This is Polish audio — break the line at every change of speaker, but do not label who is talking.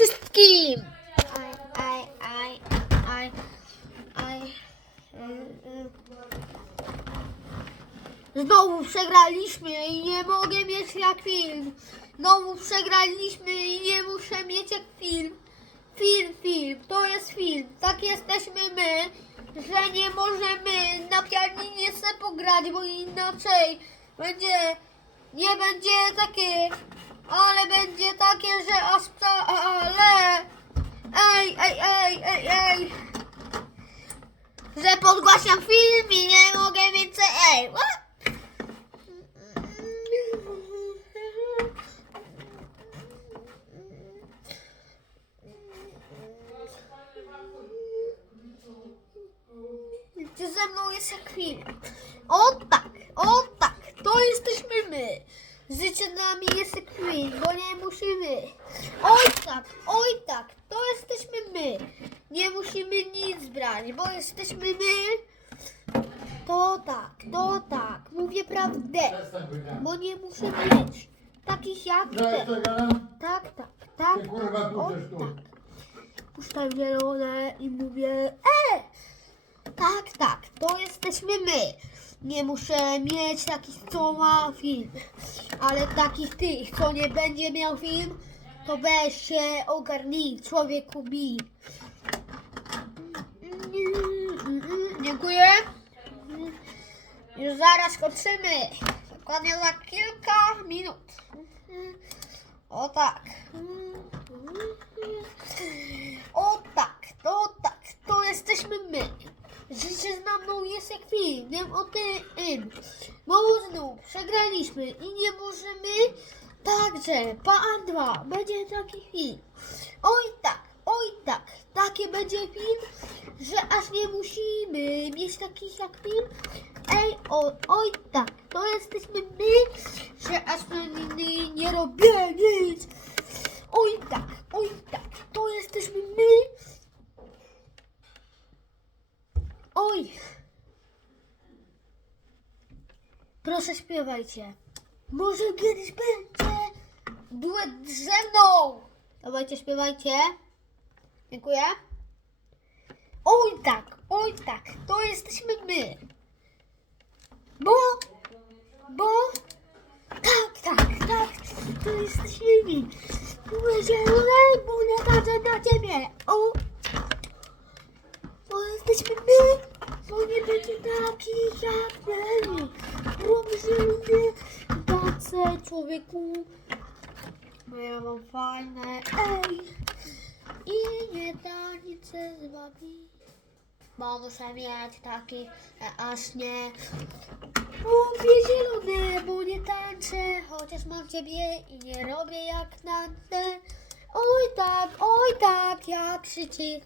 wszystkim! Aj, aj, aj, aj. Znowu przegraliśmy i nie mogę mieć jak film. Znowu przegraliśmy i nie muszę mieć jak film. Film, film, to jest film. Tak jesteśmy my, że nie możemy na pianinie se pograć, bo inaczej będzie, nie będzie takie, ale będzie takie, że aż ale, ej, ej, ej, ej, ej, że podgłaszam film i nie mogę więcej, ej? Gdzie ze mną jest. O tak, o tak, to jesteśmy my. Życie nami jest film, bo nie musimy. Oj tak, oj tak, to jesteśmy my. Nie musimy nic brać, bo jesteśmy my. To tak, to tak, mówię prawdę, bo nie muszę mieć takich jak
No
ty.
jeszcze gadam?
Tak, tak, tak. Tak, o, tak. Puszczam zielone i mówię, e! Tak, tak, to jesteśmy my. Nie muszę mieć takich, co ma film. Ale takich tych, co nie będzie miał film, to weź się ogarnij, człowieku mi. Dziękuję. Już zaraz kończymy. Dokładnie za kilka minut. O tak. O tak, to tak, to jesteśmy my. Życie z mną jest jak film, o tym. Bo znów przegraliśmy i nie możemy. Także, pan dwa, będzie taki film. Oj tak, oj tak, takie będzie film, że aż nie musimy mieć takich jak film. Ej, o, oj tak, to jesteśmy my, że aż nie, nie robię nic. Oj tak, oj tak, to jesteśmy my. Oj. Proszę śpiewajcie. Może kiedyś będzie duet ze mną. Dawajcie, śpiewajcie. Dziękuję. Oj tak, oj tak, to jesteśmy my. Bo, bo, tak, tak, tak, to jesteśmy my. Powiedziałem, bo patrzę na ciebie. O, bo jesteśmy my, bo nie będzie takich jak my. Bo my się lubię, tacy człowieku. Bo ja mam fajne, ej. I nie tańczę z wami. Bo muszę mieć taki, e, aż nie. Mówię zielone, bo nie tańczę, chociaż mam ciebie i nie robię jak nante. Oj tak, oj tak, jak krzyczy